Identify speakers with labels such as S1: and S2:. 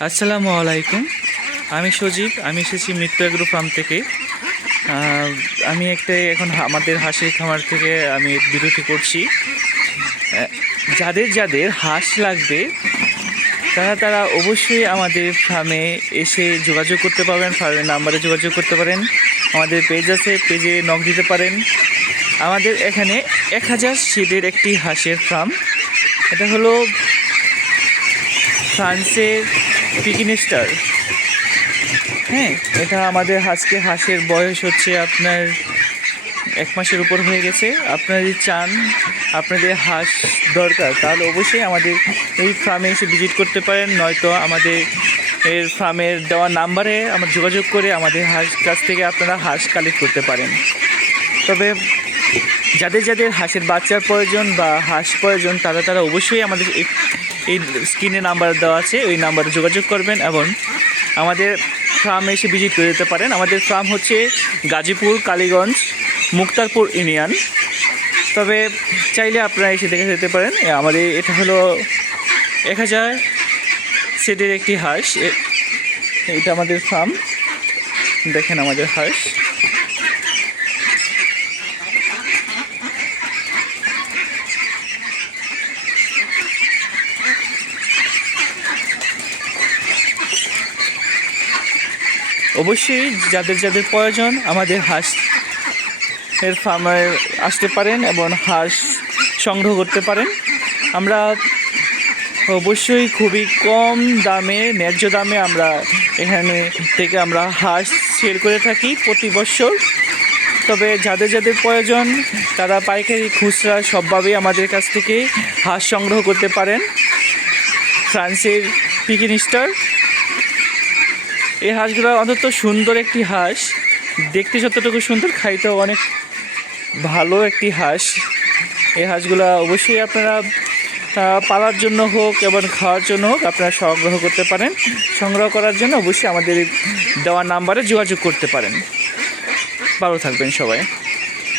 S1: আসসালামু আলাইকুম। আমি সজীব, আমি এসেছি মিত্র এগ্রো ফার্ম থেকে। আমি একটা এখন আমাদের হাঁসের খামার থেকে আমি বিরতি করছি। যাদের যাদের হাঁস লাগবে, তারা তারা অবশ্যই আমাদের ফার্মে এসে যোগাযোগ করতে পারবেন, ফার্মের নাম্বারে যোগাযোগ করতে পারেন। আমাদের পেজ আছে পেজে নক দিতে পারেন। আমাদের এখানে এক হাজার সিটের একটি হাঁসের ফার্ম এটা হলো ফ্রান্সের পিকিনিস্টার হ্যাঁ এটা আমাদের আজকে হাঁসের বয়স হচ্ছে আপনার এক মাসের উপর হয়ে গেছে। আপনারা যদি চান আপনাদের হাঁস দরকার, তাহলে অবশ্যই আমাদের এই ফার্মে এসে ভিজিট করতে পারেন। নয়তো আমাদের এর ফার্মের দেওয়া নাম্বারে আমার যোগাযোগ করে আমাদের হাঁস কাছ থেকে আপনারা হাঁস কালেক্ট করতে পারেন। তবে যাদের যাদের হাঁসের বাচ্চার প্রয়োজন বা হাঁস প্রয়োজন, তারা তারা অবশ্যই আমাদের এই স্ক্রিনে নাম্বার দেওয়া আছে, ওই নাম্বারে যোগাযোগ করবেন এবং আমাদের ফার্মে এসে ভিজিট করে যেতে পারেন। আমাদের ফার্ম হচ্ছে গাজীপুর, কালীগঞ্জ, মুক্তারপুর ইউনিয়ন। তবে চাইলে আপনারা এসে দেখে যেতে পারেন। আমাদের এটা হলো এক হাজার সেটের একটি হাঁস। এটা আমাদের ফার্ম। দেখেন আমাদের হাঁস। অবশ্যই যাদের যাদের প্রয়োজন আমাদের হাঁস এর ফার্মে আসতে পারেন এবং হাঁস সংগ্রহ করতে পারেন। আমরা অবশ্যই খুবই কম দামে, ন্যায্য দামে আমরা এখানে থেকে আমরা হাঁস সেল করে থাকি প্রতি বছর। তবে যাদের যাদের প্রয়োজন, তারা পাইকারি খুচরা সবভাবেই আমাদের কাছ থেকে হাঁস সংগ্রহ করতে পারেন। ফ্রান্সের পিকিন স্টার এই হাঁসগুলো অন্তত সুন্দর একটি হাঁস। দেখতে যতটুকু সুন্দর, খাইতেও অনেক ভালো একটি হাঁস। এই হাঁসগুলো অবশ্যই আপনারা পালার জন্য হোক, এবং খাওয়ার জন্য হোক, আপনারা সংগ্রহ করতে পারেন। সংগ্রহ করার জন্য অবশ্যই আমাদের দেওয়া নাম্বারে যোগাযোগ করতে পারেন। ভালো থাকবেন সবাই।